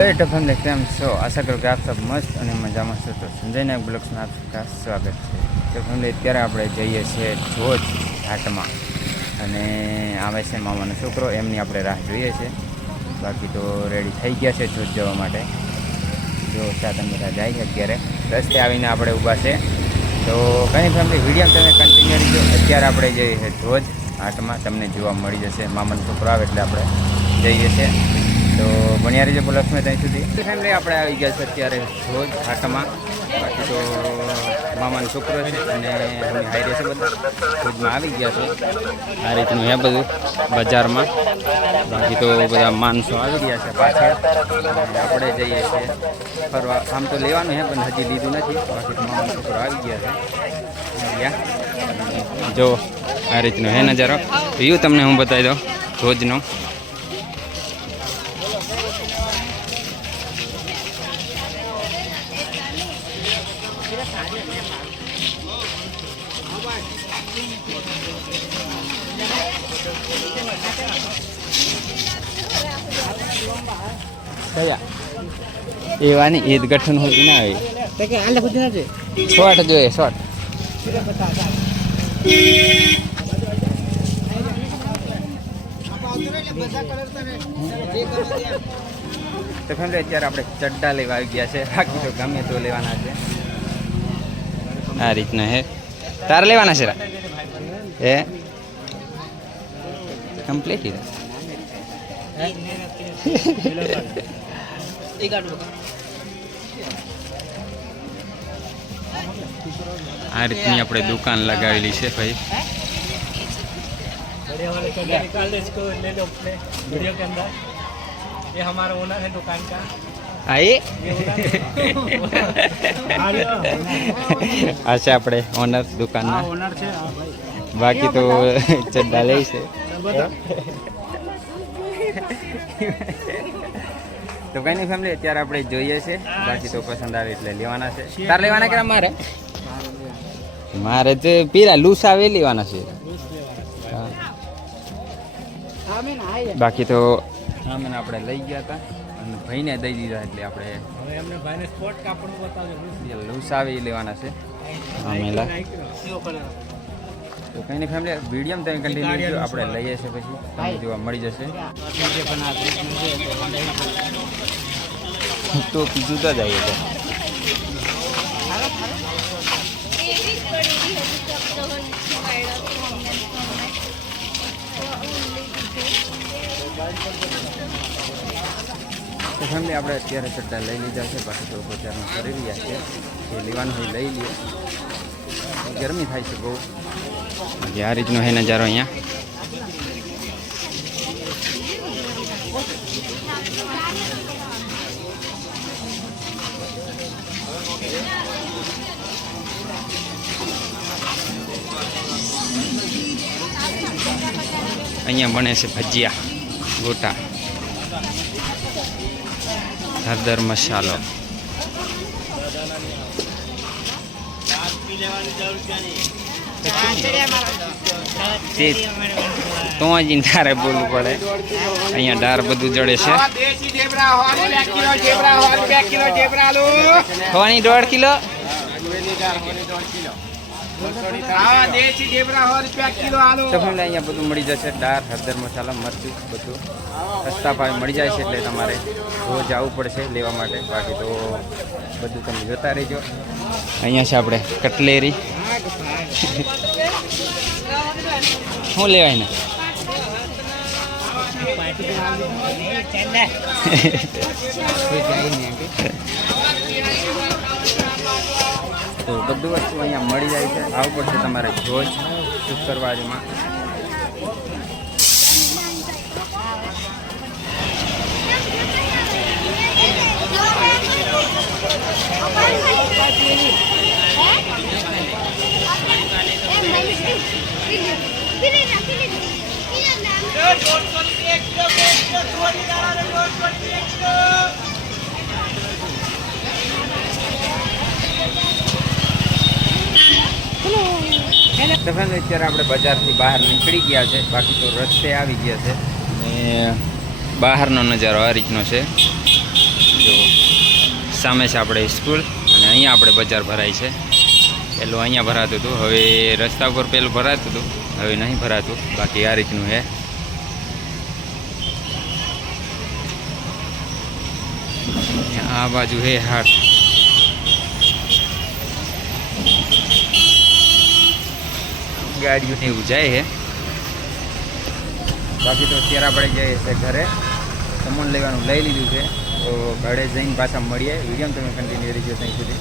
तो फैमिली केम छो आशा करूँ कि आप सब मस्त और मजा में छो। तो संजय नायक ब्लॉग्स में आपका स्वागत है। तो फैमिली अत्यारे આપણે જઈએ છીએ જોજ ઘાટમાં અને આવે છે મામાનો છોકરો, એમની આપણે રાહ જોઈએ છે। બાકી તો રેડી થઈ ગયા છે જોજ જવા માટે। જો સાધન બધા જાય છે અત્યારે રસ્તે આવીને આપણે ઊભા છે। તો કંઈ ફેમિલી વિડીયો તમે કન્ટિન્યુ રહીજો। અત્યારે આપણે જઈએ છીએ જોજ ઘાટમાં, તમને જોવા મળી જશે। મામાનો છોકરો આવે એટલે આપણે જઈએ છીએ। तो बनिया रही ब्लॉग्स में ત્યાં સુધી ફેમિલી આપણે આવી ગયા છે અત્યારે જોજ ઘાટમાં। બાકી તો મામાનો છોકરો છે અને એમની હાઈરે છે બધા જોજમાં આવી ગયા છે। આ રીતનું હે બધું બજારમાં। બાકી તો બધા માણસો આવી રહ્યા છે પાછળ। આપણે જઈએ છીએ ફરવા। આમ તો લેવાનું છે પણ હજી લીધું નથી। બાકી તો મામાનો છોકરો આવી ગયા છે। જો આ રીતનું હે નજારો। વ્યૂ તમને હું બતાવી દઉં જોજનો। એવાની ઈદ ગઠન હોતી ના આવે શોર્ટ જોઈએ શોર્ટ। તો ફેમિલી અત્યારે આપણે ચડ્ડા લેવા આવી ગયા છે। બાકી તો ગમે તો લેવાના છે। આ રીતના હે તારે લેવાના છે એ કમ્પ્લીટ આ રીતની આપણે દુકાન લગાવેલી છે ભાઈ। ये हमारा ओनर है दुकान का। आए अच्छा अपने ओनर दुकान ना ओनर छे बाकी तो चड्डा ले से तो कहीं नहीं फैमिली અત્યારે આપણે જોઈએ છે। બાકી તો પસંદ આવે એટલે લેવાના છે। તાર લેવાના કે મારે મારે તો પીરા લૂસ આવે લેવાના છે। બાકી તો આમને આપણે લઈ ગયા હતા અને ભાઈને દઈ દીધા એટલે આપણે હવે એમને ભાઈને સ્પોર્ટ કાપડ બતાવજો લૂસ આવે એ લેવાના છે આમેલા। તો કંઈ નહીં ફેમિલી વિડીયો તમે કન્ટિન્યુ આપણે લઈએ છીએ પછી તમને જોવા મળી જશે। તો કીધું તો જઈએ તો તો ફેમિલી આપણે અત્યારે ચડ્ડા લઈ લીધા છે। બાકી તો બજારમાં ફરી રહ્યા છે એ લેવાનું હોય લઈ લઈએ। ગરમી થાય છે બહુ। આ રીતનો હે નજારો અહીંયા। અહીંયા બને છે ભજીયા ગોટા હળદર મસાલો। તો જ તારે બોલવું પડે। અહીંયા ડાર બધું જડે છે। ખવાની 1.5 કિલો તો અહીંયા બધું મળી જશે। દાળ હળદર મસાલા મરચું બધું સસ્તા ભાવે મળી જાય છે એટલે તમારે રોજ આવવું પડશે લેવા માટે। બાકી તો બધું તમે જોતા રહેજો। અહીંયા છે આપણે કટલેરી શું લેવાય ને તો બધું વસ્તુ અહીંયા મળી જાય છે। આવવું પડશે તમારે જોજ શુક્રવારમાં। તો ફ્રેન્ડ અત્યારે આપણે બજારથી બહાર નીકળી ગયા છે, બાકી તો રસ્તે આવી ગયા છે અને બહારનો નજારો આ રીતનો છે, સામે છે આપણે સ્કૂલ અને અહીંયા આપણે બજાર ભરાય છે. પેલું અહીંયા ભરાતું હતું, હવે રસ્તા ઉપર પેલું ભરાતું હતું, હવે નહીં ભરાતું. બાકી આ રીતનું છે. આ બાજુ હે હાટ. ગાડીઓ ને એવું જાય છે. બાકી તો અત્યારે આપણે જઈએ છે ઘરે. સામાન લેવાનું લઈ લીધું છે, તો ઘરે જઈને પાછા મળીએ. વિડીયો તમે કન્ટિન્યુ રહી ત્યાં સુધી.